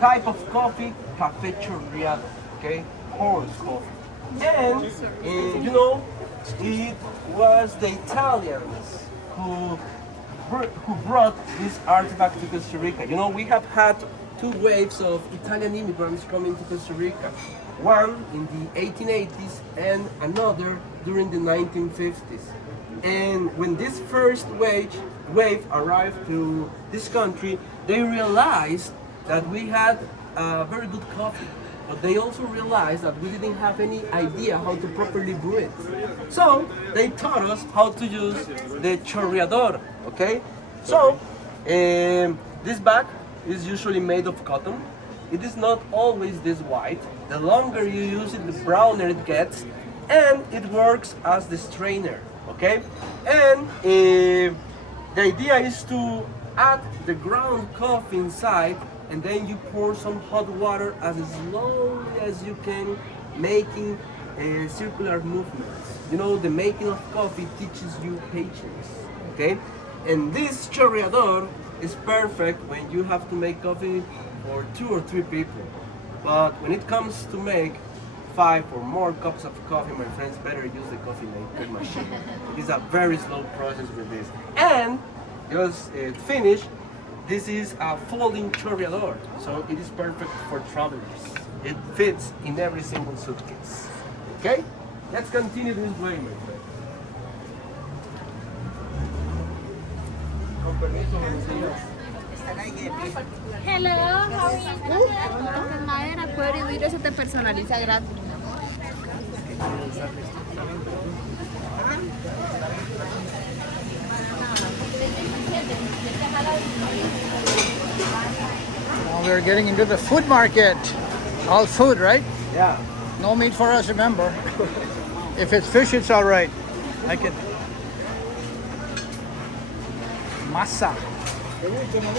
type of coffee, Café Chorreado, okay? Horse coffee. And, it was the Italians who brought this artifact to Costa Rica. We have had two waves of Italian immigrants coming to Costa Rica. One in the 1880s and another during the 1950s. And when this first wave arrived to this country, they realized that we had very good coffee. But they also realized that we didn't have any idea how to properly brew it. So they taught us how to use the chorreador, okay? So this bag is usually made of cotton. It is not always this white. The longer you use it, the browner it gets, and it works as the strainer, okay? And the idea is to add the ground coffee inside, and then you pour some hot water as slowly as you can, making circular movements. The making of coffee teaches you patience, okay? And this chorreador is perfect when you have to make coffee for 2 or 3 people. But when it comes to make 5 or more cups of coffee, my friends, better use the coffee maker machine. It is a very slow process with this. And just finish, this is a folding chorreador, so it is perfect for travelers. It fits in every single suitcase. Okay? Let's continue this way, my friend. Con permiso, buenos días. Hello, how are you? En madera, puede vivir, eso te personaliza gratis. Now we're getting into the food market. All food, right? Yeah. No meat for us, remember. If it's fish, it's all right. Like it. Masa.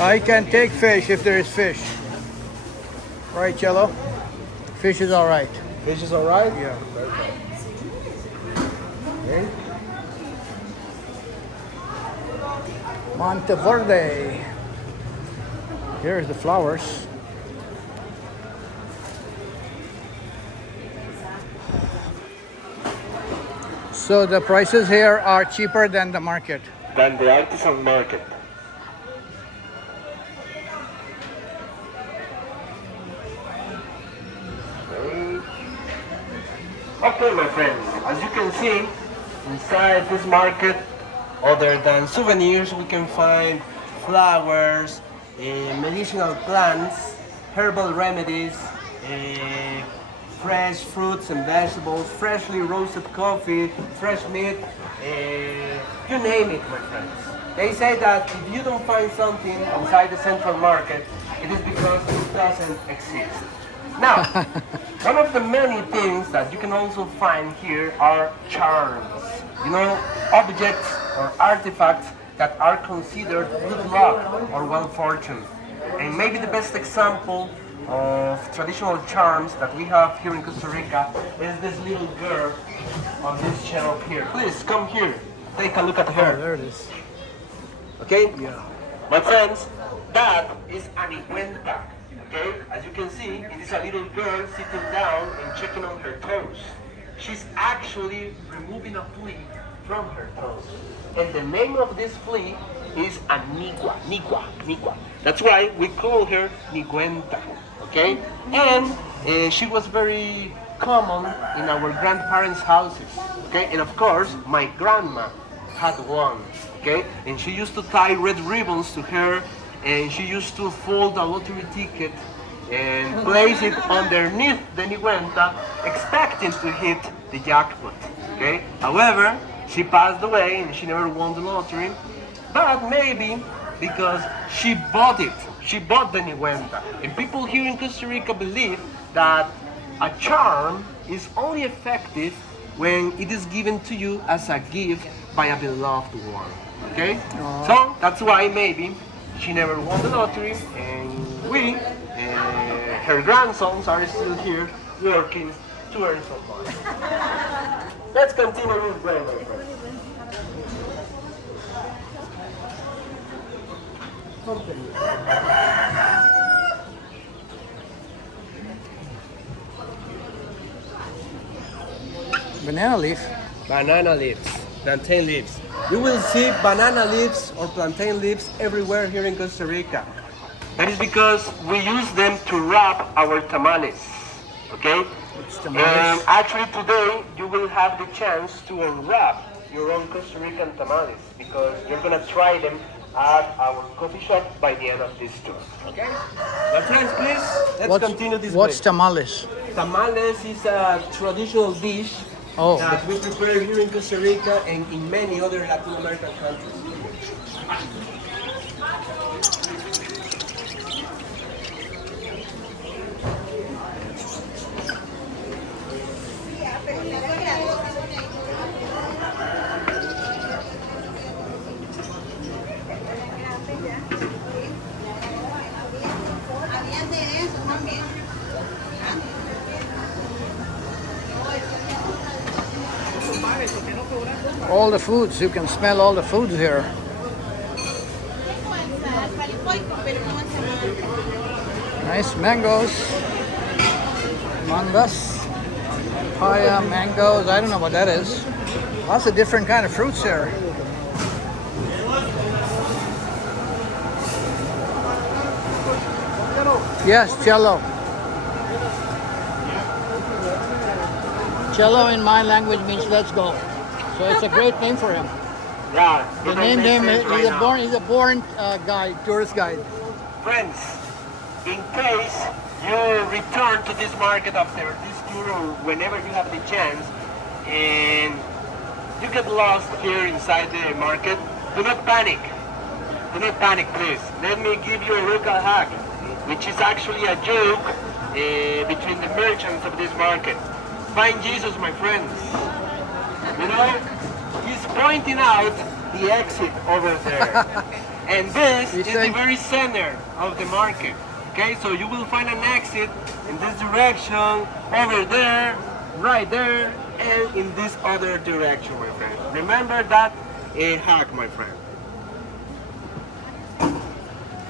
I can take fish if there is fish. Right, Cello? Fish is all right. Fish is alright? Yeah. Okay. Monteverde. Here's the flowers. So the prices here are cheaper than the market. Than the artisan market. Okay, my friends, as you can see, inside this market, other than souvenirs, we can find flowers, medicinal plants, herbal remedies, fresh fruits and vegetables, freshly roasted coffee, fresh meat, you name it, my friends. They say that if you don't find something inside the central market, it is because it doesn't exist. Now, one of the many things that you can also find here are charms. Objects or artifacts that are considered good luck or well fortune. And maybe the best example of traditional charms that we have here in Costa Rica is this little girl on this shelf here. Please come here, take a look at her. There it is. Okay? Yeah. My friends, that is Anicuenta. Okay? As you can see, it is a little girl sitting down and checking on her toes. She's actually removing a flea from her toes. And the name of this flea is Nigua. That's why we call her Niguenta. Okay? And she was very common in our grandparents' houses. Okay? And of course, my grandma had one. Okay? And she used to tie red ribbons to her, and she used to fold a lottery ticket and place it underneath the Niguenta, expecting to hit the jackpot. Okay? However, she passed away and she never won the lottery, but maybe because she bought it. She bought the Niguenta. And people here in Costa Rica believe that a charm is only effective when it is given to you as a gift by a beloved one. Okay? So that's why maybe she never won the lottery, and we, her grandsons, are still here working to earn some money. Let's continue with way, my friend. Banana leaf. Banana leaves, plantain leaves. You will see banana leaves or plantain leaves everywhere here in Costa Rica. That is because we use them to wrap our tamales. Okay? It's And tamales. actually today you will have the chance to unwrap your own Costa Rican tamales because you're gonna try them at our coffee shop by the end of this tour. Okay? My friends, please, let's continue this What's way. tamales? Tamales is a traditional dish Oh. that we prepare here in Costa Rica and in many other Latin American countries. All the foods. You can smell all the foods here. Nice mangoes. Mangas. Papaya, mangoes. I don't know what that is. Lots of different kind of fruits here. Yes, cello. Cello in my language means let's go. So it's a great name for him. Yeah, The it name makes him. sense right now. He's a born guide, tourist guide. Friends, in case you return to this market after this tour or whenever you have the chance and you get lost here inside the market, do not panic. Do not panic, please. Let me give you a local hack, which is actually a joke between the merchants of this market. Find Jesus, my friends. You know, he's pointing out the exit over there. And this He's is the saying- very center of the market. Okay, so you will find an exit in this direction, over there, right there, and in this other direction, my friend. Remember that hack, my friend.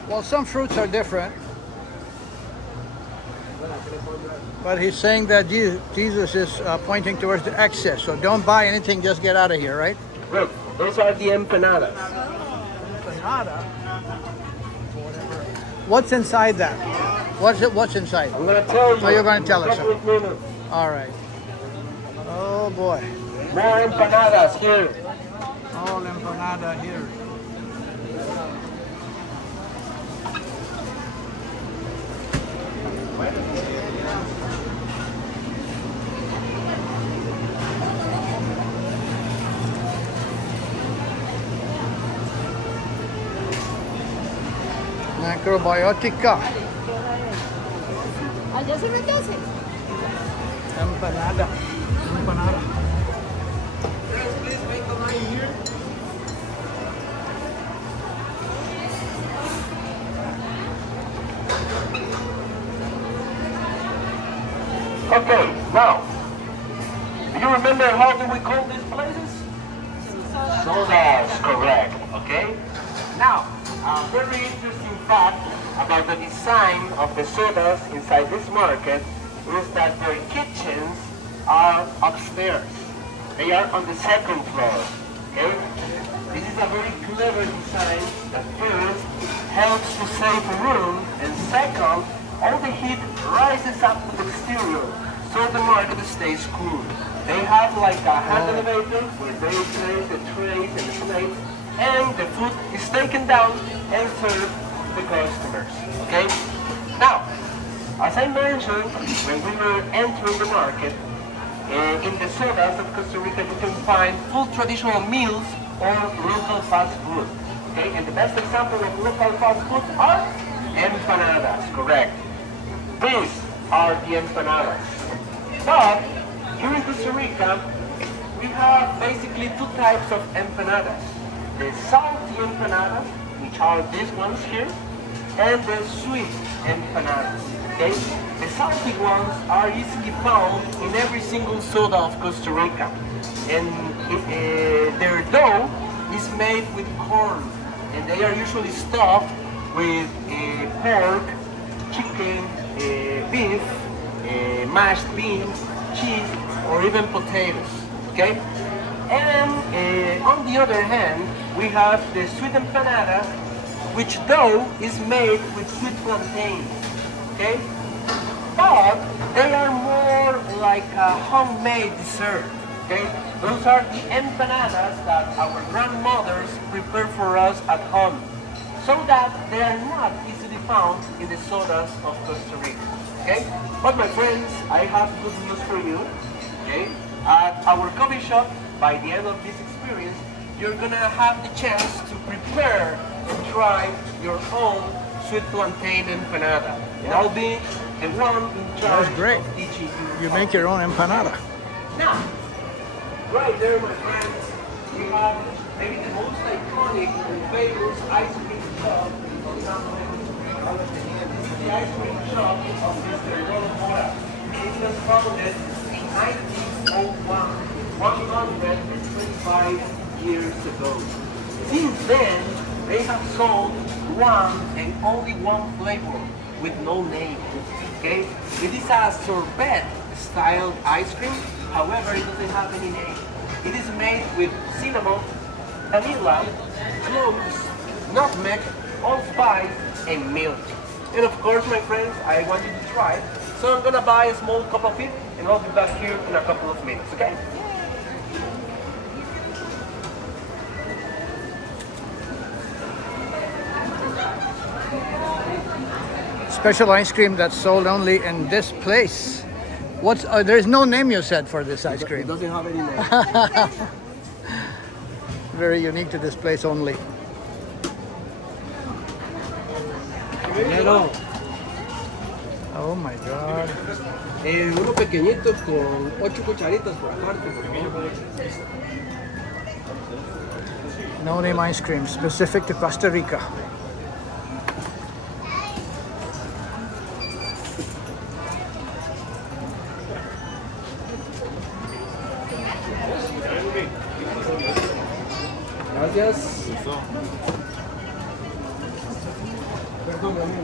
Well, some fruits are different. But he's saying that Jesus is pointing towards the exit. So don't buy anything, just get out of here, right? Look, those are the empanadas. What's inside that? What's inside? I'm gonna tell you. Oh, you're gonna in a tell us. couple of minutes. All right. Oh boy. More empanadas here. All empanada here. Macrobiotica. Allá se mete así. Empanada. Empanada. Please make a line here. Okay, now, do you remember how do we call these places? Sodas, correct, okay? Now, a very interesting fact about the design of the sodas inside this market is that their kitchens are upstairs. They are on the second floor, okay? This is a very clever design that first helps to save room, and second, all the heat rises up to the exterior, so the market stays cool. They have like a hand elevator where they place the trays and the plates, and the food is taken down and served to the customers, okay? Now, as I mentioned, when we were entering the market, in the sodas of Costa Rica you can find full traditional meals or local fast food, okay? And the best example of local fast food are empanadas, correct? These are the empanadas. But here in Costa Rica, we have basically two types of empanadas. The salty empanadas, which are these ones here, and the sweet empanadas. Okay? The salty ones are easily found in every single soda of Costa Rica. And their dough is made with corn, and they are usually stuffed with pork, chicken, beef, mashed beans, cheese, or even potatoes. Okay? And on the other hand, we have the sweet empanada, which dough is made with sweet plantains. Okay? But they are more like a homemade dessert. Okay? Those are the empanadas that our grandmothers prepare for us at home, so that they are not easily found in the sodas of Costa Rica. Okay? But my friends, I have good news for you. Okay? At our coffee shop, by the end of this experience, you're gonna have the chance to prepare and try your own sweet plantain empanada. And I'll be the one in charge That's great. of teaching you. You make your own empanada. Now, right there, my friends, we have maybe the most iconic and famous ice cream shop on San Francisco. This is the ice cream shop of Mr. Rolo Mora. It was founded in 1901, 125 years ago. Since then, they have sold one and only one flavor with no name. Okay? It is a sorbet style ice cream. However, it doesn't have any name. It is made with cinnamon, vanilla, cloves, nutmeg, allspice, and milk. And of course, my friends, I want you to try it. So I'm gonna buy a small cup of it, and I'll be back here in a couple of minutes, okay? Special ice cream that's sold only in this place. What's there's no name you said for this ice It cream. doesn't have any name. Very unique to this place only. Primero, Oh my god. uno pequeñito con 8 cucharitas por aparte, por favor. No name ice cream specific to Costa Rica. Gracias. Perdón, mi amigo.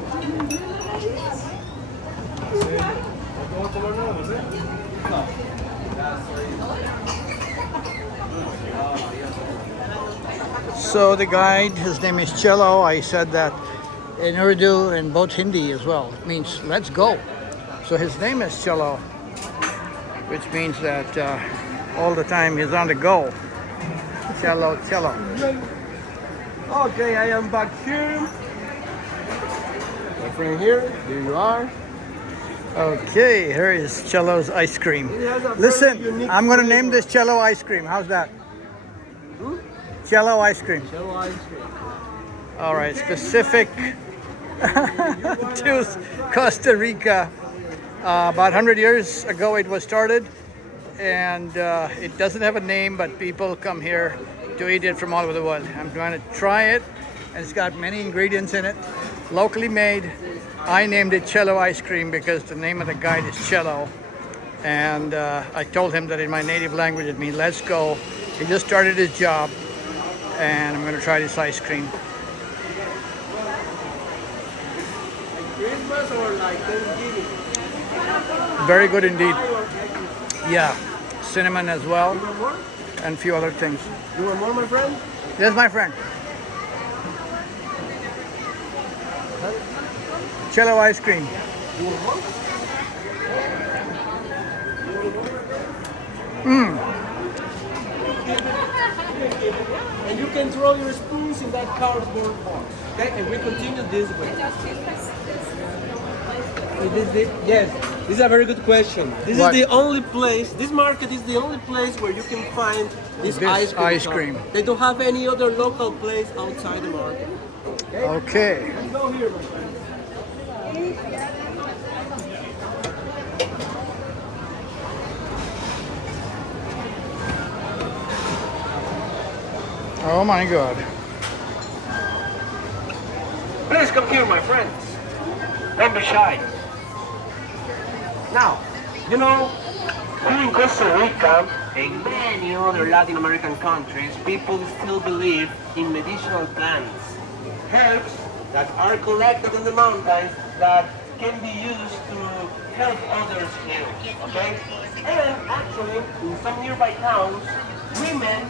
¿No vas a tomar nada, no sé? So the guide, his name is Cello. I said that in Urdu and both Hindi as well. It means let's go. So his name is Cello, which means that all the time he's on the go. Cello, Cello. Okay, I am back here. My friend here you are. Okay, here is Cello's ice cream. It has a very Listen, unique I'm gonna name flavor. this Cello ice cream. How's that? Cello ice cream. Cello ice cream. All right, specific to Costa Rica. About 100 years ago it was started, and it doesn't have a name, but people come here to eat it from all over the world. I'm trying to try it, and it's got many ingredients in it, locally made. I named it Cello ice cream because the name of the guide is Cello, and I told him that in my native language it means let's go. He just started his job, and I'm going to try this ice cream. Christmas or like Thanksgiving? Very good indeed. Yeah, cinnamon as well, You want more? and a few other things. You want more, my friend? Yes, my friend. Cello ice cream. You want more? And you can throw your spoons in that cardboard box. Okay, and we continue this way. Yes, this is a very good question. This What? is the only place, this market is the only place where you can find this ice cream. ice shop. cream. They don't have any other local place outside the market. Okay. Let's go here, my friend. Oh my God. Please come here, my friends. Don't be shy. Now, you know, here in Costa Rica and many other Latin American countries, people still believe in medicinal plants, herbs that are collected in the mountains that can be used to help others heal. Okay? And actually, in some nearby towns, women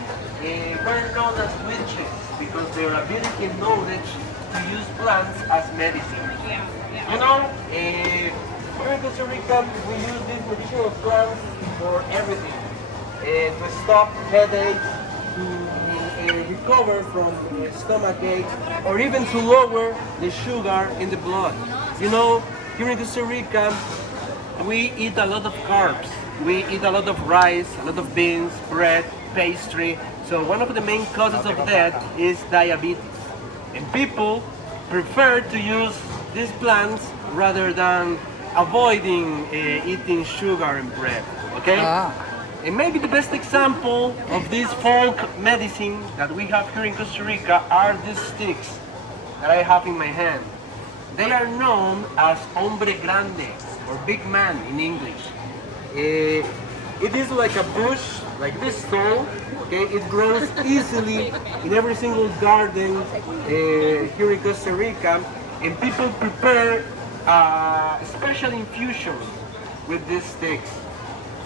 were known as witches because their ability and knowledge to use plants as medicine. You know, here in Costa Rica, we use these medicinal plants for everything. To stop headaches, to recover from stomach aches, or even to lower the sugar in the blood. You know, here in Costa Rica, we eat a lot of carbs. We eat a lot of rice, a lot of beans, bread, pastry. So one of the main causes of that is diabetes. And people prefer to use these plants rather than avoiding eating sugar and bread. Okay? And maybe the best example of this folk medicine that we have here in Costa Rica are these sticks that I have in my hand. They are known as hombre grande, or big man in English. It is like a bush, like this tall, okay? It grows easily in every single garden here in Costa Rica, and people prepare special infusions with these sticks.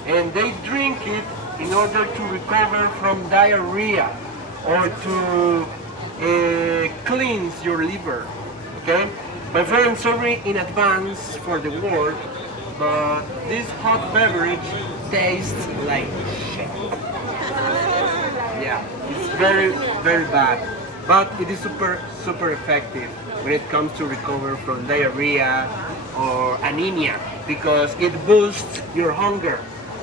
And they drink it in order to recover from diarrhea or to cleanse your liver, okay? My friend, sorry in advance for the word, but this hot beverage tastes like shit. Yeah, it's very, very bad, but it is super, super effective when it comes to recover from diarrhea or anemia because it boosts your hunger.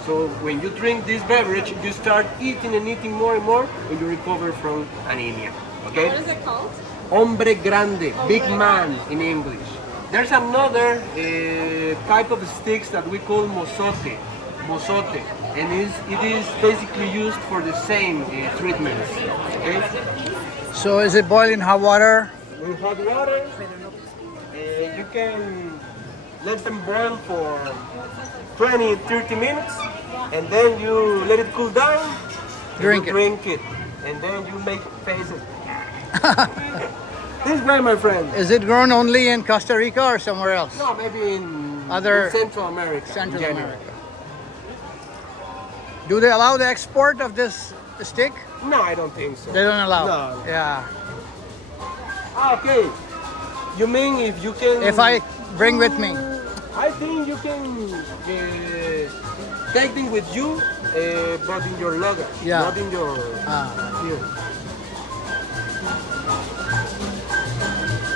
So when you drink this beverage, you start eating and eating more and more, and you recover from anemia. Okay? What is it called? Hombre grande, big man in English. There's another type of sticks that we call mozote, and it is basically used for the same treatments. Okay? So is it boiled in hot water? With hot water, you can let them boil for 20-30 minutes, and then you let it cool down, Drink it, and then you make faces. This way, my friend. Is it grown only in Costa Rica or somewhere else? No, maybe in Other- Central America. Central in general. America. Do they allow the export of this stick? No, I don't think so. They don't allow. No. Yeah. Okay. You mean if you can? If I bring with me. I think you can take them with you, but in your luggage, Yeah. not in your here.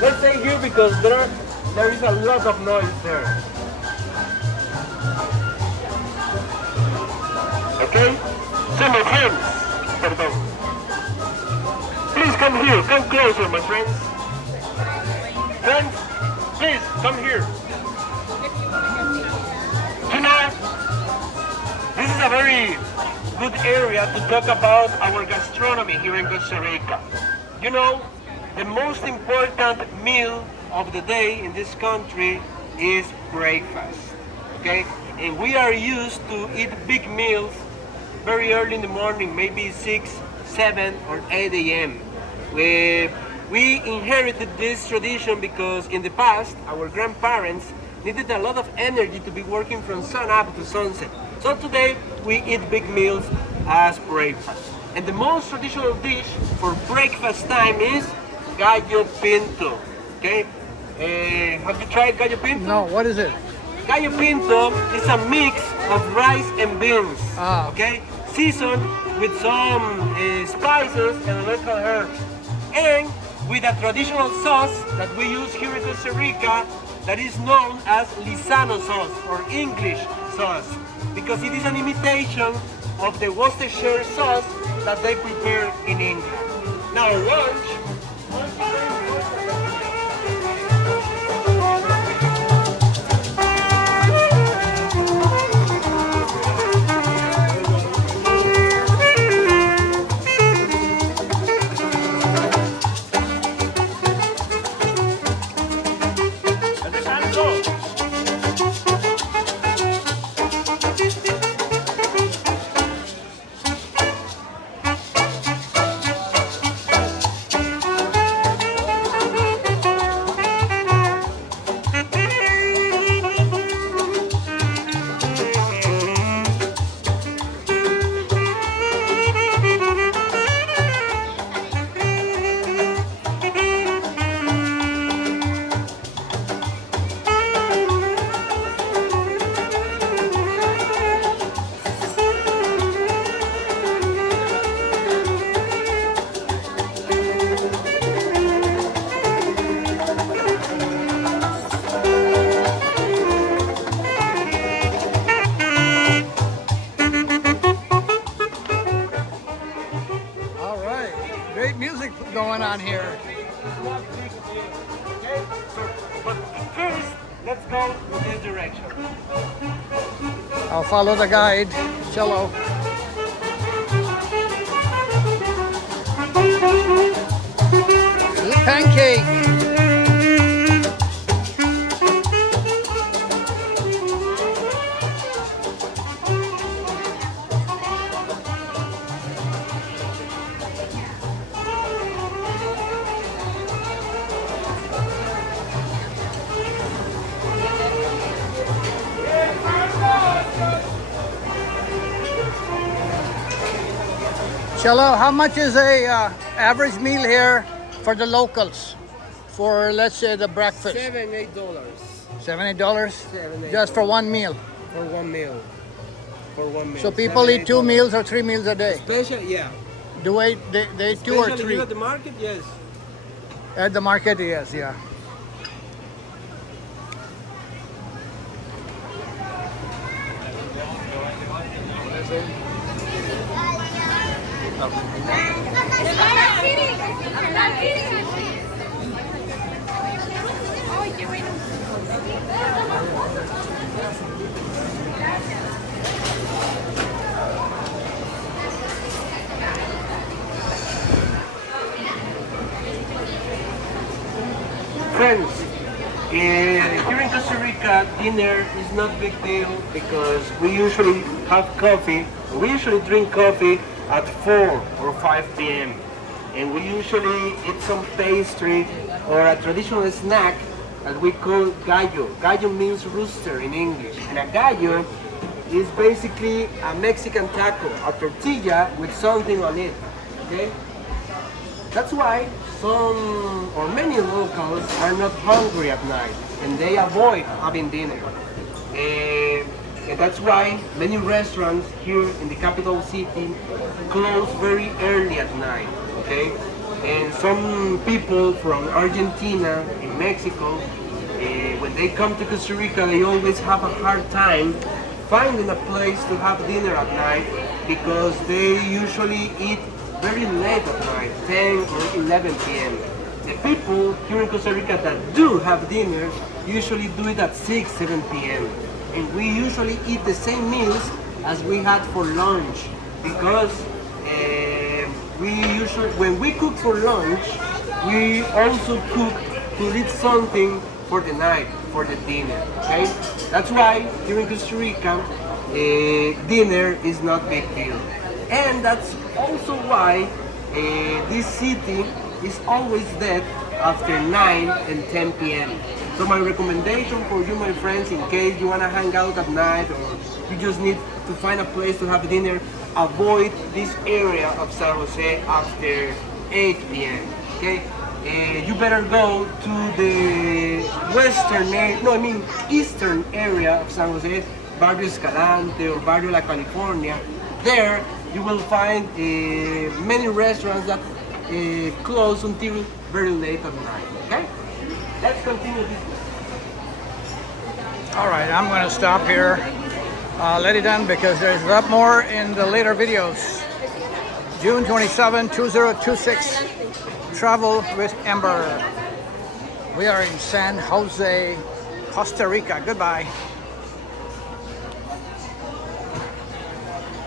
Let's stay here because there is a lot of noise there. Okay? So my friends, pardon. Please come here, come closer, my friends. Friends, please come here. You know, this is a very good area to talk about our gastronomy here in Costa Rica. You know, the most important meal of the day in this country is breakfast, okay? And we are used to eat big meals very early in the morning, maybe 6, 7, or 8 a.m. We inherited this tradition because in the past, our grandparents needed a lot of energy to be working from sun up to sunset. So today, we eat big meals as breakfast. And the most traditional dish for breakfast time is gallo pinto, okay? Have you tried gallo pinto? No, what is it? Gallo pinto is a mix of rice and beans, okay? Seasoned with some spices and local herbs. And with a traditional sauce that we use here in Costa Rica that is known as Lizano sauce or English sauce because it is an imitation of the Worcestershire sauce that they prepare in England. Now lunch. let's go in this direction. I'll follow the guide. Cello. Eat pancake. Cello, how much is a average meal here for the locals? For, let's say, the breakfast? $7-8. $7-8? $7-8. Just for one meal. For one meal. For one meal. So people eat 2 meals or 3 meals a day. Special, yeah. They eat 2 or Especially 3? here at the market, yes. At the market, yes, yeah. Friends, here in Costa Rica, dinner is not a big deal because we usually have coffee. We usually drink coffee at 4 or 5 p.m. And we usually eat some pastry or a traditional snack that we call gallo. Gallo means rooster in English. And a gallo is basically a Mexican taco, a tortilla with something on it. Okay? That's why some or many locals are not hungry at night and they avoid having dinner. And that's why many restaurants here in the capital city close very early at night. Okay? And some people from Argentina and Mexico, when they come to Costa Rica, they always have a hard time finding a place to have dinner at night because they usually eat very late at night, 10 or 11 p.m. The people here in Costa Rica that do have dinner usually do it at 6, 7 p.m. And we usually eat the same meals as we had for lunch because when we cook for lunch, we also cook to eat something for the night, for the dinner, okay? That's why here in Costa Rica, dinner is not a big deal. And that's also why this city is always dead after 9 and 10 p.m. So my recommendation for you, my friends, in case you want to hang out at night or you just need to find a place to have dinner, avoid this area of San Jose after 8 p.m. Okay? You better go to the eastern area of San Jose, Barrio Escalante or Barrio La California. There you will find many restaurants that close until very late at night. Okay? Let's continue this. All right, I'm going to stop here. Let it done because there's a lot more in the later videos. June 27, 2026. Travel with Amber. We are in San Jose, Costa Rica. Goodbye.